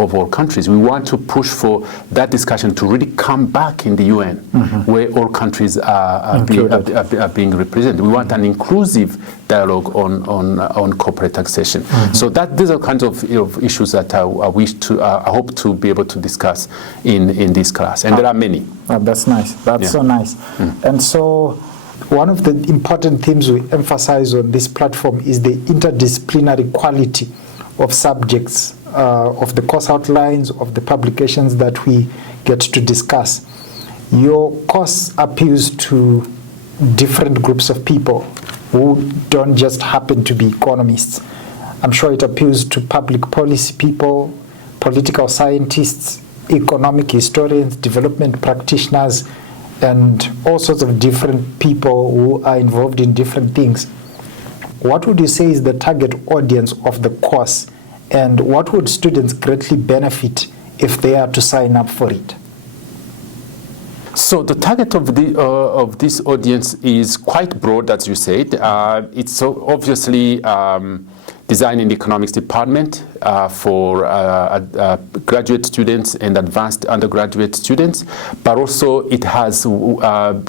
of all countries. We want to push for that discussion to really come back in the UN, where all countries are being represented. We want an inclusive dialogue on corporate taxation. So these are kinds of issues that I hope to be able to discuss in this class, and there are many. That's nice. That's so nice. And so one of the important themes we emphasize on this platform is the interdisciplinary quality of subjects, of the course outlines, of the publications that we get to discuss. Your course appeals to different groups of people who don't just happen to be economists. I'm sure it appeals to public policy people, political scientists, economic historians, development practitioners, and all sorts of different people who are involved in different things. What would you say is the target audience of the course, and what would students greatly benefit if they are to sign up for it? So the target of this audience is quite broad, as you said. It's so obviously designed in the economics department for graduate students and advanced undergraduate students, but also it has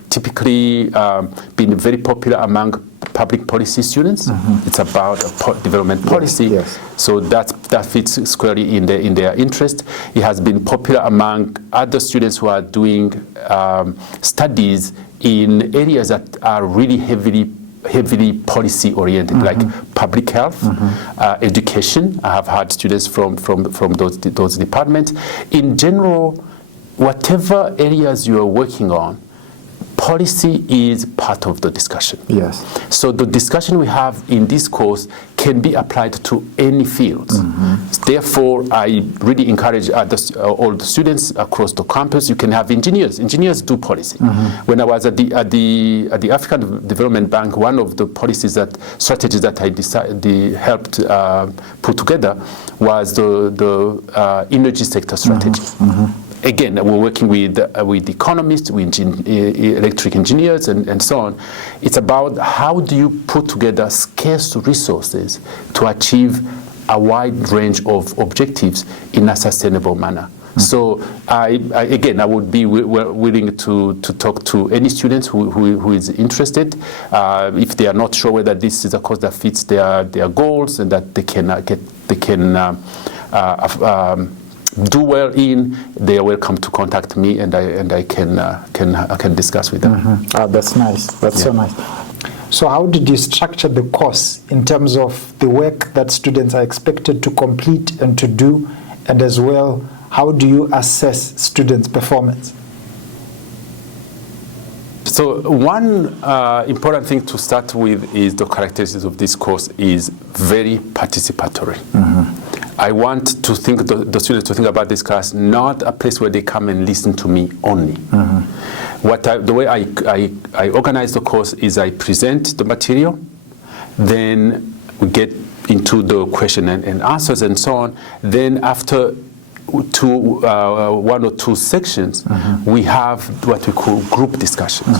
typically been very popular among public policy students. It's about development policy, so that fits squarely in their interest. It has been popular among other students who are doing studies in areas that are really heavily policy oriented, like public health, education. I have had students from those departments. In general, whatever areas you are working on, policy is part of the discussion. Yes. So the discussion we have in this course can be applied to any fields. Therefore, I really encourage all the students across the campus. You can have engineers. Engineers do policy. When I was at the African Development Bank, one of the strategies that I helped put together was the energy sector strategy. Again, we're working with economists, with electric engineers, and so on. It's about how do you put together scarce resources to achieve a wide range of objectives in a sustainable manner. So I would be willing to talk to any students who is interested, if they are not sure whether this is a course that fits their goals and that they can do well in. They are welcome to contact me, and I can discuss with them. That's nice. That's so nice. So how did you structure the course in terms of the work that students are expected to complete and to do, and as well, how do you assess students' performance? So one important thing to start with is the characteristics of this course is very participatory. I want to think the students to think about this class not a place where they come and listen to me only. The way I organize the course is I present the material, then we get into the question and answers and so on. Then after one or two sections, we have what we call group discussions,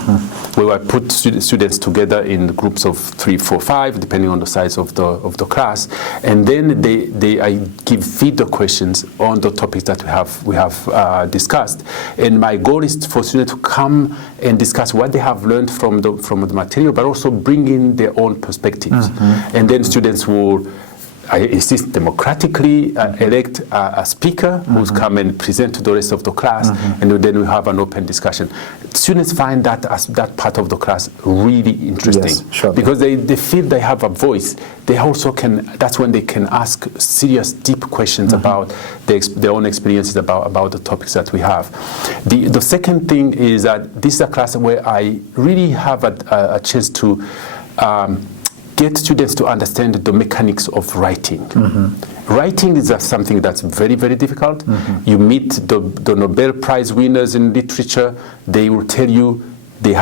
where I put students together in groups of 3, 4, 5, depending on the size of the class, and then I feed the questions on the topics that we have discussed. And my goal is for students to come and discuss what they have learned from the material, but also bring in their own perspectives. And then students will, I insist, democratically elect a speaker who's come and present to the rest of the class, and then we have an open discussion. Students find that part of the class really interesting, because they feel they have a voice. They also that's when they can ask serious, deep questions about their own experiences about the topics that we have. The second thing is that this is a class where I really have a chance to get students to understand the mechanics of writing. Writing is something that's very, very difficult. You meet the Nobel Prize winners in literature, they will tell you they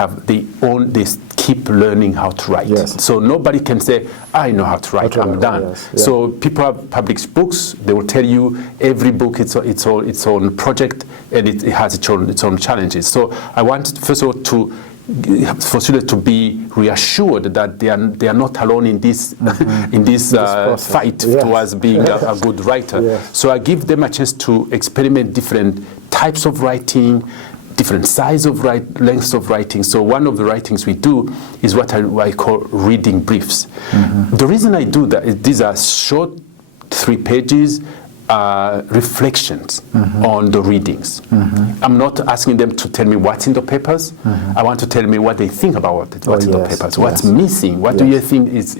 keep learning how to write. So nobody can say, I know how to write, I'm done. So people have published books, they will tell you every book its own project, and it has its own challenges. So I want, first of all, to for students to be reassured that they are not alone in this in this fight towards being a good writer. Yes. So I give them a chance to experiment different types of writing, different size of lengths of writing. So one of the writings we do is what I call reading briefs. The reason I do that is these are short 3 pages reflections on the readings. I'm not asking them to tell me what's in the papers. I want to tell me what they think about what's in the papers. What's missing? What do you think is